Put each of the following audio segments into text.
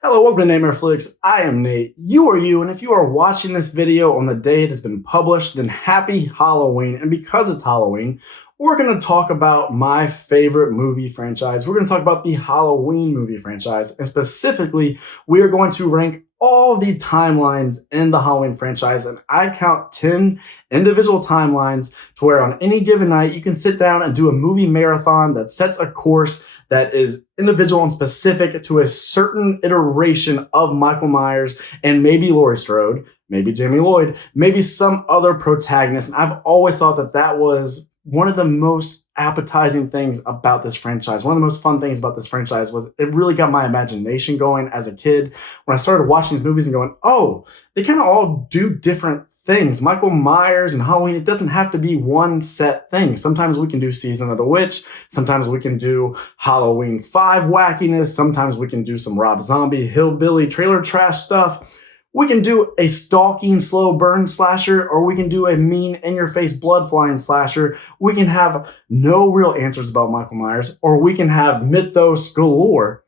Hello, welcome to natemareflix. I am Nate. You are you, and if you are watching this video on the day it has been published, then happy Halloween. And because it's Halloween, we're going to talk about my favorite movie franchise. We're going to talk about the Halloween movie franchise, and specifically, we are going to rank all the timelines in the Halloween franchise, and I count 10 individual timelines to where on any given night, you can sit down and do a movie marathon that sets a course that is individual and specific to a certain iteration of Michael Myers and maybe Laurie Strode, maybe Jamie Lloyd, maybe some other protagonist. And I've always thought that that was one of the most appetizing things about this franchise. One of the most fun things about this franchise was it really got my imagination going as a kid when I started watching these movies and going, oh, they kind of all do different things. Michael Myers and Halloween, it doesn't have to be one set thing. Sometimes we can do Season of the Witch. Sometimes we can do Halloween 5 wackiness. Sometimes we can do some Rob Zombie, hillbilly, trailer trash stuff. We can do a stalking, slow burn slasher, or we can do a mean, in-your-face, blood-flying slasher. We can have no real answers about Michael Myers, or we can have mythos galore.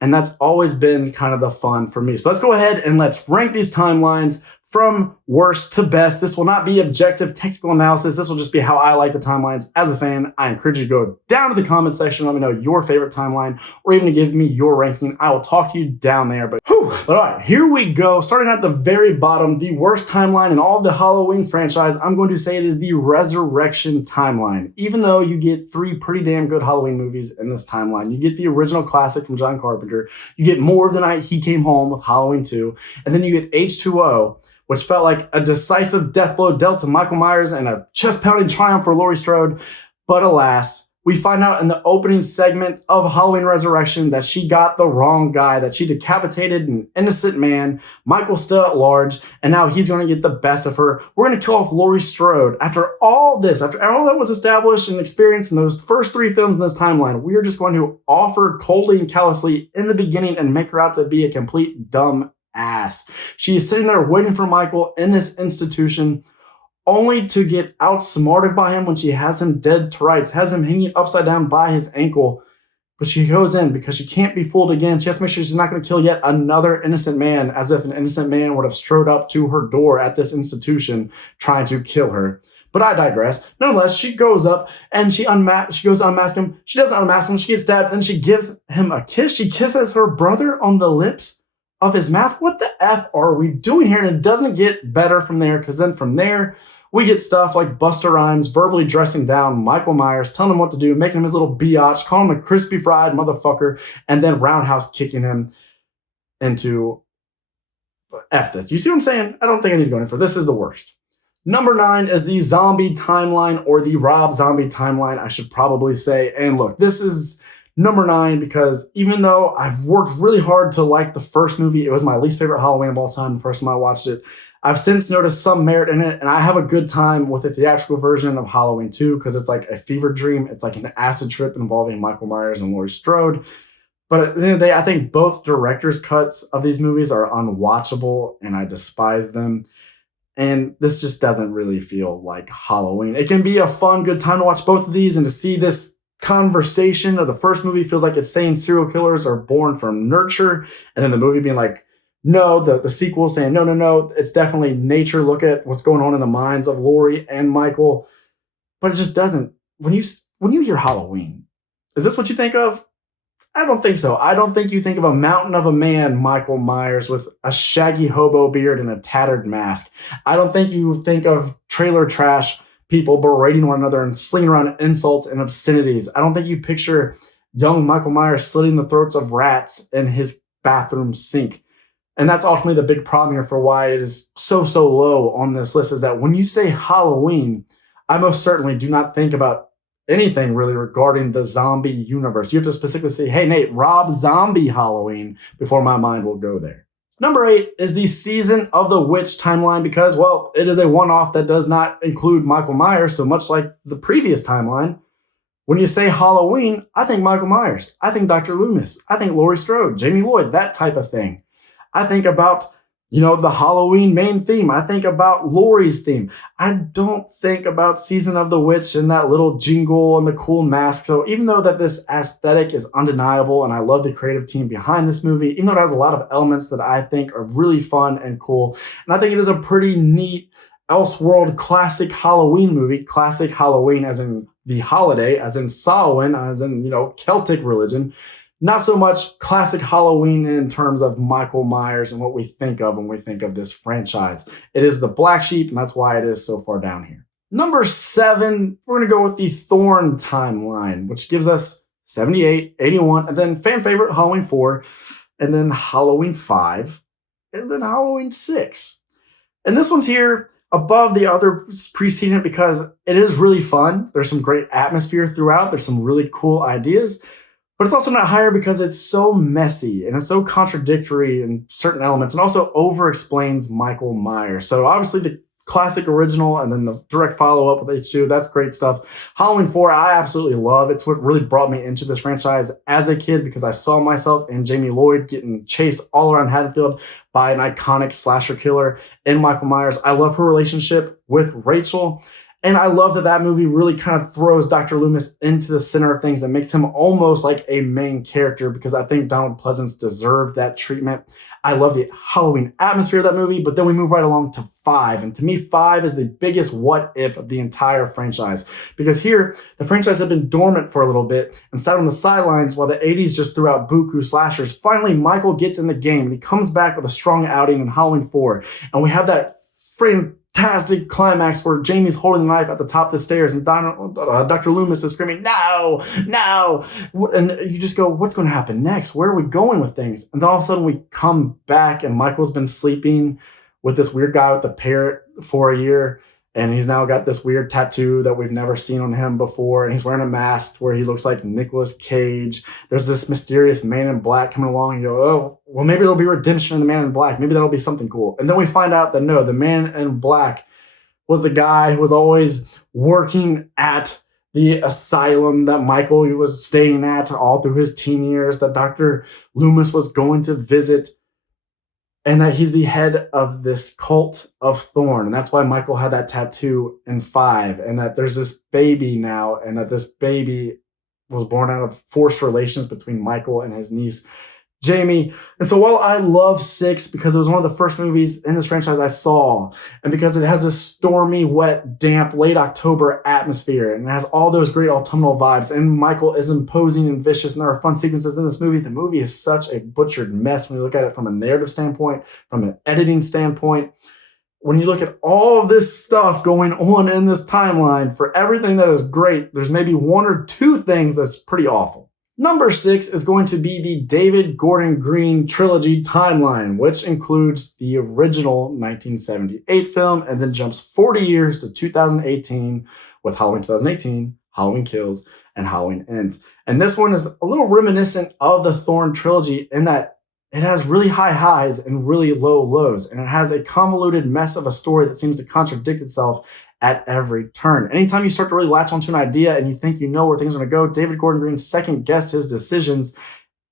And that's always been kind of the fun for me. So let's go ahead and let's rank these timelines from worst to best. This will not be objective technical analysis. This will just be how I like the timelines as a fan. I encourage you to go down to the comment section. Let me know your favorite timeline or even to give me your ranking. I will talk to you down there. But all right, here we go. Starting at the very bottom, the worst timeline in all of the Halloween franchise, I'm going to say it is the Resurrection timeline. Even though you get 3 pretty damn good Halloween movies in this timeline, you get the original classic from John Carpenter. You get More of the Night He Came Home with Halloween 2. And then you get H2O, which felt like a decisive death blow dealt to Michael Myers and a chest-pounding triumph for Laurie Strode. But alas, we find out in the opening segment of Halloween Resurrection that she got the wrong guy, that she decapitated an innocent man, Michael still at large, and now he's going to get the best of her. We're going to kill off Laurie Strode. After all this, after all that was established and experienced in those first 3 films in this timeline, we are just going to offer coldly and callously in the beginning and make her out to be a complete dumb ass. She is sitting there waiting for Michael in this institution only to get outsmarted by him when she has him dead to rights, has him hanging upside down by his ankle. But she goes in because she can't be fooled again. She has to make sure she's not going to kill yet another innocent man, as if an innocent man would have strode up to her door at this institution trying to kill her. But I digress. Nonetheless, she goes up and she goes to unmask him. She doesn't unmask him. She gets stabbed. Then she gives him a kiss. She kisses her brother on the lips of his mask. What the F are we doing here? And it doesn't get better from there, because then from there, we get stuff like Busta Rhymes verbally dressing down Michael Myers, telling him what to do, making him his little biatch, calling him a crispy fried motherfucker, and then roundhouse kicking him into F this. You see what I'm saying? I don't think I need to go any further. This is the worst. Number 9 is the zombie timeline, or the Rob Zombie timeline, I should probably say. And look, this is number 9 because even though I've worked really hard to like the first movie, it was my least favorite Halloween of all time the first time I watched it. I've since noticed some merit in it, and I have a good time with the theatrical version of Halloween 2 because it's like a fever dream. It's like an acid trip involving Michael Myers and Laurie Strode. But at the end of the day, I think both director's cuts of these movies are unwatchable, and I despise them. And this just doesn't really feel like Halloween. It can be a fun, good time to watch both of these, and to see this conversation of the first movie feels like it's saying serial killers are born from nurture, and then the movie being like, no, the sequel saying, no, it's definitely nature. Look at what's going on in the minds of Laurie and Michael. But it just doesn't. When you hear Halloween, is this what you think of? I don't think so. I don't think you think of a mountain of a man, Michael Myers, with a shaggy hobo beard and a tattered mask. I don't think you think of trailer trash people berating one another and slinging around insults and obscenities. I don't think you picture young Michael Myers slitting the throats of rats in his bathroom sink. And that's ultimately the big problem here for why it is so low on this list, is that when you say Halloween, I most certainly do not think about anything really regarding the zombie universe. You have to specifically say, hey, Nate, Rob Zombie Halloween, before my mind will go there. Number 8 is the Season of the Witch timeline because, well, it is a one-off that does not include Michael Myers, so much like the previous timeline. When you say Halloween, I think Michael Myers. I think Dr. Loomis. I think Laurie Strode, Jamie Lloyd, that type of thing. I think about, the Halloween main theme. I think about Laurie's theme. I don't think about Season of the Witch and that little jingle and the cool mask. So even though that this aesthetic is undeniable and I love the creative team behind this movie, even though it has a lot of elements that I think are really fun and cool, and I think it is a pretty neat Elseworld classic Halloween movie, classic Halloween as in the holiday, as in Samhain, as in, Celtic religion. Not so much classic Halloween in terms of Michael Myers and what we think of when we think of this franchise. It is the black sheep, and that's why it is so far down here. Number 7, we're going to go with the Thorn timeline, which gives us 78, 81, and then fan favorite Halloween 4, and then Halloween 5, and then Halloween 6. And this one's here above the other preceding because it is really fun. There's some great atmosphere throughout. There's some really cool ideas. But it's also not higher because it's so messy and it's so contradictory in certain elements and also over-explains Michael Myers. So obviously the classic original and then the direct follow-up with H2, that's great stuff. Halloween 4, I absolutely love. It's what really brought me into this franchise as a kid because I saw myself and Jamie Lloyd getting chased all around Haddonfield by an iconic slasher killer in Michael Myers. I love her relationship with Rachel. And I love that that movie really kind of throws Dr. Loomis into the center of things and makes him almost like a main character because I think Donald Pleasance deserved that treatment. I love the Halloween atmosphere of that movie, but then we move right along to 5. And to me, 5 is the biggest what if of the entire franchise. Because here, the franchise had been dormant for a little bit and sat on the sidelines while the 80s just threw out buku slashers. Finally, Michael gets in the game and he comes back with a strong outing in Halloween 4. And we have that fantastic climax where Jamie's holding the knife at the top of the stairs and Dr. Loomis is screaming, no, no. And you just go, what's going to happen next? Where are we going with things? And then all of a sudden we come back and Michael's been sleeping with this weird guy with the parrot for a year. And he's now got this weird tattoo that we've never seen on him before. And he's wearing a mask where he looks like Nicolas Cage. There's this mysterious man in black coming along and you go, oh, well, maybe there'll be redemption in the man in black. Maybe that'll be something cool. And then we find out that no, the man in black was a guy who was always working at the asylum that Michael was staying at all through his teen years, that Dr. Loomis was going to visit. And that he's the head of this cult of Thorn. And that's why Michael had that tattoo in 5. And that there's this baby now. And that this baby was born out of forced relations between Michael and his niece, Jamie. And so while I love 6 because it was one of the first movies in this franchise I saw, and because it has a stormy, wet, damp, late October atmosphere, and it has all those great autumnal vibes, and Michael is imposing and vicious, and there are fun sequences in this movie, the movie is such a butchered mess when you look at it from a narrative standpoint, from an editing standpoint. When you look at all of this stuff going on in this timeline, for everything that is great, there's maybe 1 or 2 things that's pretty awful. Number 6 is going to be the David Gordon Green trilogy timeline, which includes the original 1978 film and then jumps 40 years to 2018 with Halloween 2018, Halloween Kills, and Halloween Ends. And this one is a little reminiscent of the Thorn trilogy in that it has really high highs and really low lows, and it has a convoluted mess of a story that seems to contradict itself at every turn. Anytime you start to really latch onto an idea and you think you know where things are going to go, David Gordon Green second-guessed his decisions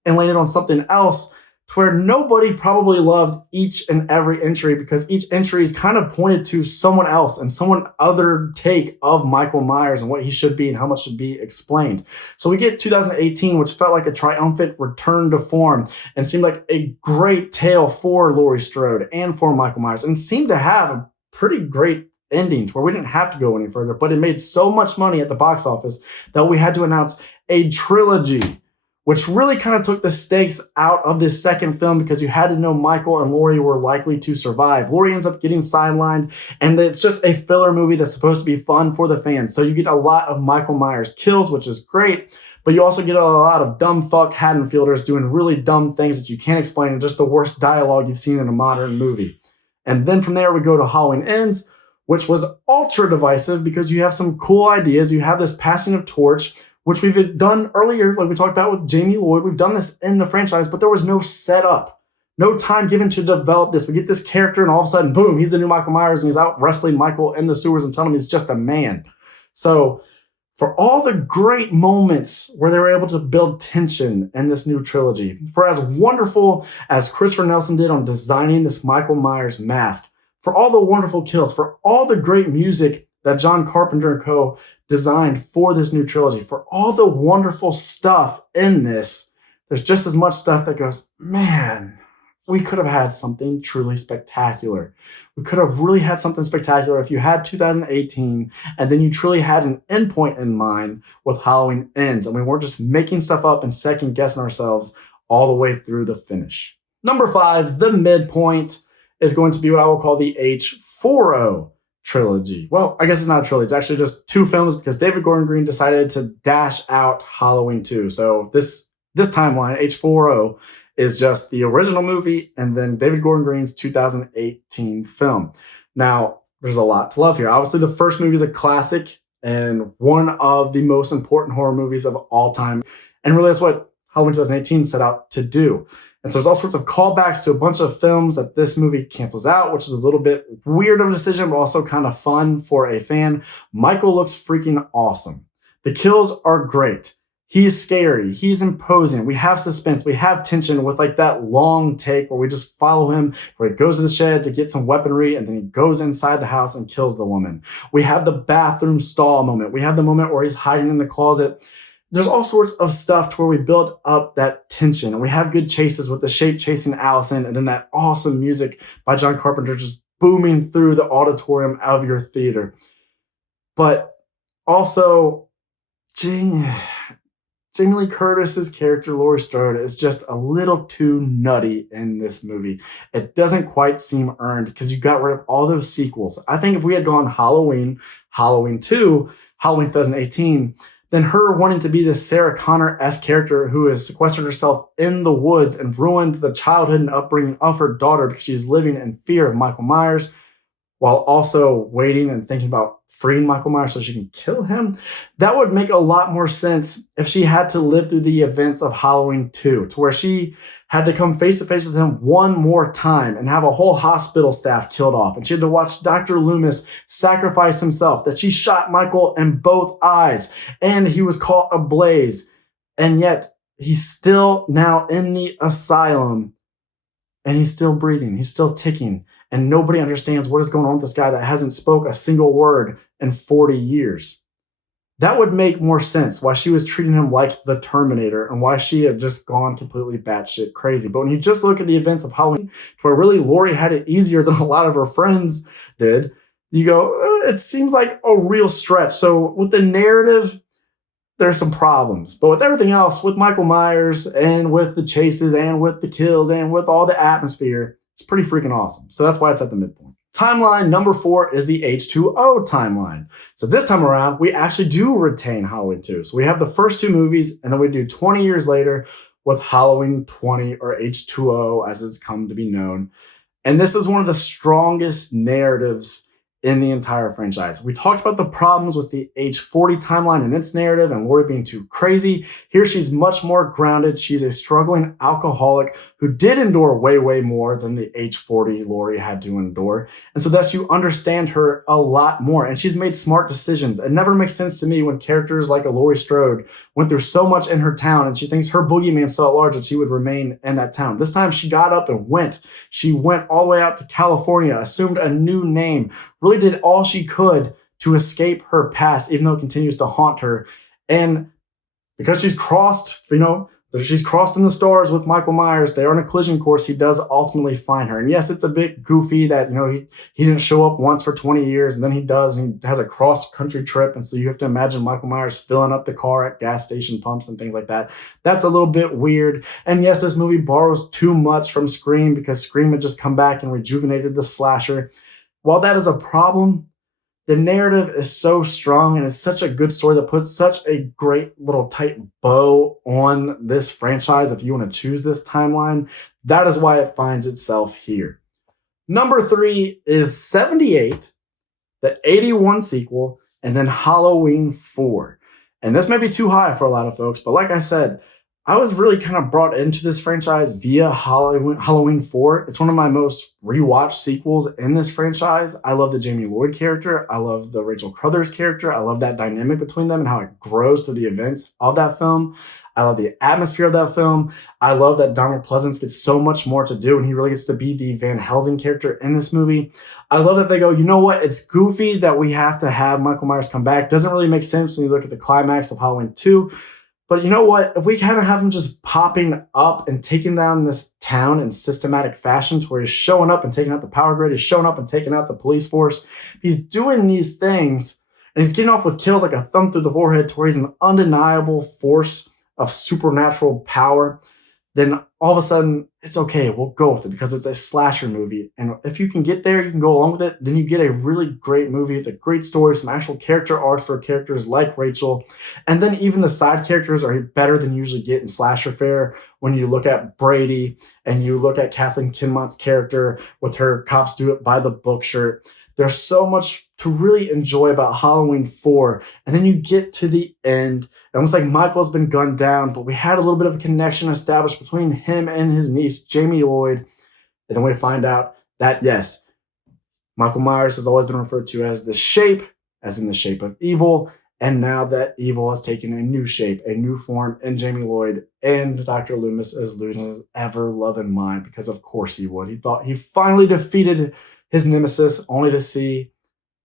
and landed on something else to where nobody probably loves each and every entry because each entry is kind of pointed to someone else and someone other take of Michael Myers and what he should be and how much should be explained. So we get 2018, which felt like a triumphant return to form and seemed like a great tale for Laurie Strode and for Michael Myers and seemed to have a pretty great endings where we didn't have to go any further, but it made so much money at the box office that we had to announce a trilogy, which really kind of took the stakes out of this second film because you had to know Michael and Laurie were likely to survive. Laurie ends up getting sidelined, and it's just a filler movie that's supposed to be fun for the fans. So you get a lot of Michael Myers kills, which is great, but you also get a lot of dumb fuck Haddonfielders doing really dumb things that you can't explain and just the worst dialogue you've seen in a modern movie. And then from there, we go to Halloween Ends, which was ultra divisive because you have some cool ideas. You have this passing of torch, which we've done earlier, like we talked about with Jamie Lloyd. We've done this in the franchise, but there was no setup, no time given to develop this. We get this character and all of a sudden, boom, he's the new Michael Myers and he's out wrestling Michael in the sewers and telling him he's just a man. So for all the great moments where they were able to build tension in this new trilogy, for as wonderful as Christopher Nelson did on designing this Michael Myers mask, for all the wonderful kills, for all the great music that John Carpenter and co. designed for this new trilogy, for all the wonderful stuff in this, there's just as much stuff that goes, man, we could have had something truly spectacular. We could have really had something spectacular if you had 2018 and then you truly had an endpoint in mind with Halloween Ends and we weren't just making stuff up and second guessing ourselves all the way through the finish. Number 5, the midpoint, is going to be what I will call the H40 trilogy. Well, I guess it's not a trilogy. It's actually just 2 films because David Gordon Green decided to dash out Halloween 2. So this timeline, H40, is just the original movie and then David Gordon Green's 2018 film. Now, there's a lot to love here. Obviously, the first movie is a classic and one of the most important horror movies of all time. And really, that's what Halloween 2018 set out to do. And so there's all sorts of callbacks to a bunch of films that this movie cancels out, which is a little bit weird of a decision, but also kind of fun for a fan. Michael looks freaking awesome. The kills are great. He's scary. He's imposing. We have suspense. We have tension with like that long take where we just follow him, where he goes to the shed to get some weaponry, and then he goes inside the house and kills the woman. We have the bathroom stall moment. We have the moment where he's hiding in the closet. There's all sorts of stuff to where we build up that tension, and we have good chases with the shape chasing Allison, and then that awesome music by John Carpenter just booming through the auditorium of your theater. But also, Jamie Lee Curtis's character, Laurie Strode, is just a little too nutty in this movie. It doesn't quite seem earned because you got rid of all those sequels. I think if we had gone Halloween, Halloween 2, Halloween 2018, then her wanting to be this Sarah Connor-esque character who has sequestered herself in the woods and ruined the childhood and upbringing of her daughter because she's living in fear of Michael Myers while also waiting and thinking about freeing Michael Myers so she can kill him. That would make a lot more sense if she had to live through the events of Halloween 2, to where she had to come face to face with him one more time and have a whole hospital staff killed off. And she had to watch Dr. Loomis sacrifice himself, that she shot Michael in both eyes and he was caught ablaze. And yet he's still now in the asylum and he's still breathing. He's still ticking. And nobody understands what is going on with this guy that hasn't spoke a single word in 40 years. That would make more sense why she was treating him like the Terminator and why she had just gone completely batshit crazy. But when you just look at the events of Halloween, where really Laurie had it easier than a lot of her friends did, you go, it seems like a real stretch. So with the narrative, there's some problems. But with everything else, with Michael Myers and with the chases and with the kills and with all the atmosphere, it's pretty freaking awesome. So that's why it's at the midpoint. Timeline number 4 is the H2O timeline. So this time around, we actually do retain Halloween 2. So we have the first 2 movies, and then we do 20 years later with Halloween 20, or H2O as it's come to be known. And this is one of the strongest narratives in the entire franchise. We talked about the problems with the H40 timeline and its narrative and Laurie being too crazy. Here she's much more grounded. She's a struggling alcoholic who did endure way, way more than the H40 Laurie had to endure. And so thus you understand her a lot more. And she's made smart decisions. It never makes sense to me when characters like a Laurie Strode went through so much in her town and she thinks her boogeyman's so large that she would remain in that town. This time she got up and went. She went all the way out to California, assumed a new name, really did all she could to escape her past, even though it continues to haunt her. And because she's crossed in the stars with Michael Myers, they are on a collision course, he does ultimately find her. And yes, it's a bit goofy that, he didn't show up once for 20 years, and then he does, and he has a cross-country trip. And so you have to imagine Michael Myers filling up the car at gas station pumps and things like that. That's a little bit weird. And yes, this movie borrows too much from Scream because Scream had just come back and rejuvenated the slasher. While that is a problem, the narrative is so strong and it's such a good story that puts such a great little tight bow on this franchise if you want to choose this timeline. That is why it finds itself here. Number 3 is 78, the 81 sequel, and then Halloween 4. And this may be too high for a lot of folks, but like I said, I was really kind of brought into this franchise via Halloween 4. It's one of my most rewatched sequels in this franchise. I love the Jamie Lloyd character. I love the Rachel Crothers character. I love that dynamic between them and how it grows through the events of that film. I love the atmosphere of that film. I love that Donald Pleasance gets so much more to do and he really gets to be the Van Helsing character in this movie. I love that they go, you know what? It's goofy that we have to have Michael Myers come back. Doesn't really make sense when you look at the climax of Halloween 2. But you know what? If we kind of have him just popping up and taking down this town in systematic fashion to where he's showing up and taking out the power grid, he's showing up and taking out the police force, he's doing these things and he's getting off with kills like a thumb through the forehead to where he's an undeniable force of supernatural power, then all of a sudden it's okay. We'll go with it because it's a slasher movie. And if you can get there, you can go along with it, then you get a really great movie with a great story, some actual character arcs for characters like Rachel. And then even the side characters are better than you usually get in slasher fare when you look at Brady and you look at Kathleen Kinmont's character with her cops do it by the book shirt. There's so much to really enjoy about Halloween 4. And then you get to the end. It almost like Michael's been gunned down, but we had a little bit of a connection established between him and his niece, Jamie Lloyd. And then we find out that, yes, Michael Myers has always been referred to as the shape, as in the shape of evil. And now that evil has taken a new shape, a new form in Jamie Lloyd and Dr. Loomis as Loomis' ever-loving mind, because of course he would. He thought he finally defeated his nemesis, only to see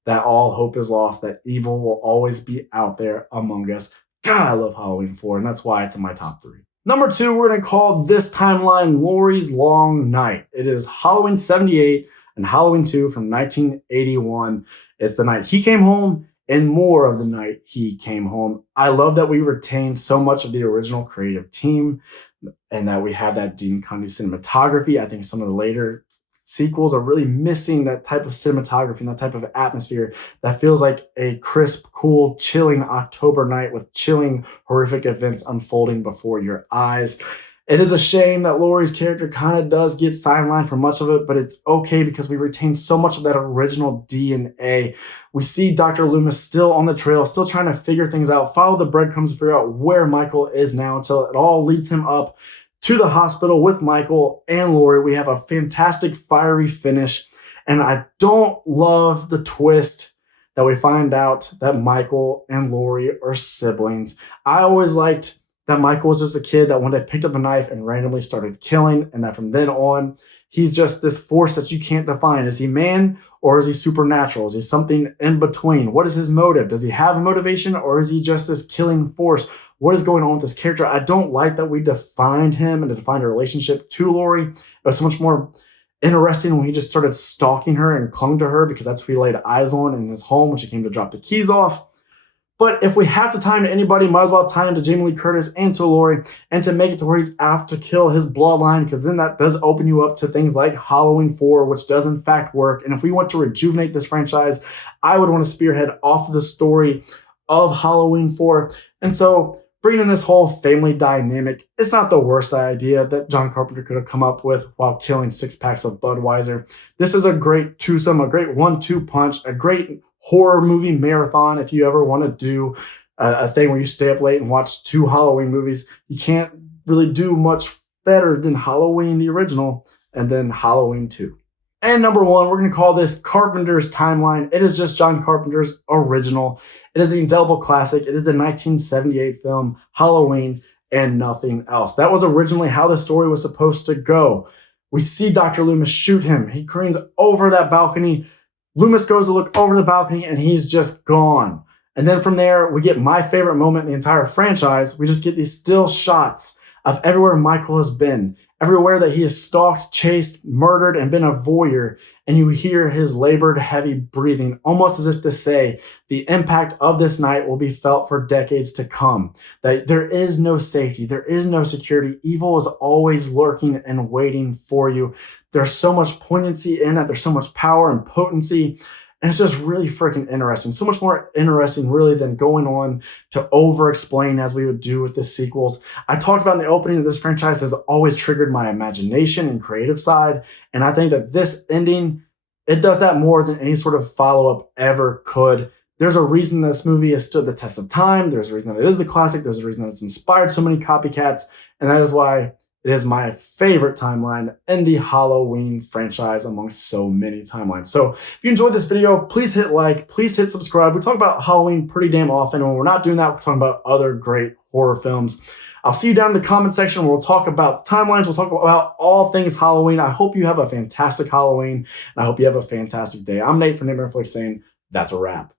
that all hope is lost, that evil will always be out there among us. God, I love Halloween 4, and that's why it's in my top 3. Number 2, we're going to call this timeline Laurie's Long Night. It is Halloween 78 and Halloween 2 from 1981. It's the night he came home and more of the night he came home. I love that we retained so much of the original creative team and that we have that Dean Cundey cinematography. I think some of the later sequels are really missing that type of cinematography and that type of atmosphere that feels like a crisp, cool, chilling October night with chilling, horrific events unfolding before your eyes. It is a shame that Laurie's character kind of does get sidelined for much of it, but it's okay because we retain so much of that original DNA. We see Dr. Loomis still on the trail, still trying to figure things out, follow the breadcrumbs to figure out where Michael is now until it all leads him up to the hospital with Michael and Laurie. We have a fantastic fiery finish, and I don't love the twist that we find out that Michael and Laurie are siblings. I always liked that Michael was just a kid that one day picked up a knife and randomly started killing, and that from then on, he's just this force that you can't define. Is he man or is he supernatural? Is he something in between? What is his motive? Does he have a motivation or is he just this killing force? What is going on with this character? I don't like that we defined him and defined a relationship to Laurie. It was so much more interesting when he just started stalking her and clung to her because that's who he laid eyes on in his home when she came to drop the keys off. But if we have to tie him to anybody, might as well tie him to Jamie Lee Curtis and to Laurie and to make it to where he's out to kill his bloodline, because then that does open you up to things like Halloween 4, which does in fact work. And if we want to rejuvenate this franchise, I would want to spearhead off of the story of Halloween 4. And so bringing in this whole family dynamic, it's not the worst idea that John Carpenter could have come up with while killing 6 packs of Budweiser. This is a great twosome, a great 1-2 punch, a great horror movie marathon. If you ever want to do a thing where you stay up late and watch 2 Halloween movies, you can't really do much better than Halloween the original and then Halloween 2. And number 1, we're going to call this Carpenter's Timeline. It is just John Carpenter's original. It is the indelible classic. It is the 1978 film Halloween and nothing else. That was originally how the story was supposed to go. We see Dr. Loomis shoot him. He careens over that balcony. Loomis goes to look over the balcony and he's just gone. And then from there, we get my favorite moment in the entire franchise. We just get these still shots of everywhere Michael has been, everywhere that he has stalked, chased, murdered, and been a voyeur. And you hear his labored, heavy breathing, almost as if to say, the impact of this night will be felt for decades to come. That there is no safety, there is no security. Evil is always lurking and waiting for you. There's so much poignancy in that. There's so much power and potency. And it's just really freaking interesting. So much more interesting, really, than going on to over-explain as we would do with the sequels. I talked about in the opening that this franchise has always triggered my imagination and creative side. And I think that this ending, it does that more than any sort of follow-up ever could. there's a reason this movie has stood the test of time. There's a reason that it is the classic. There's a reason that it's inspired so many copycats. And that is why it is my favorite timeline in the Halloween franchise amongst so many timelines. So if you enjoyed this video, please hit like, please hit subscribe. We talk about Halloween pretty damn often. When we're not doing that, we're talking about other great horror films. I'll see you down in the comment section where we'll talk about timelines. We'll talk about all things Halloween. I hope you have a fantastic Halloween, and I hope you have a fantastic day. I'm Nate from natemareflix saying that's a wrap.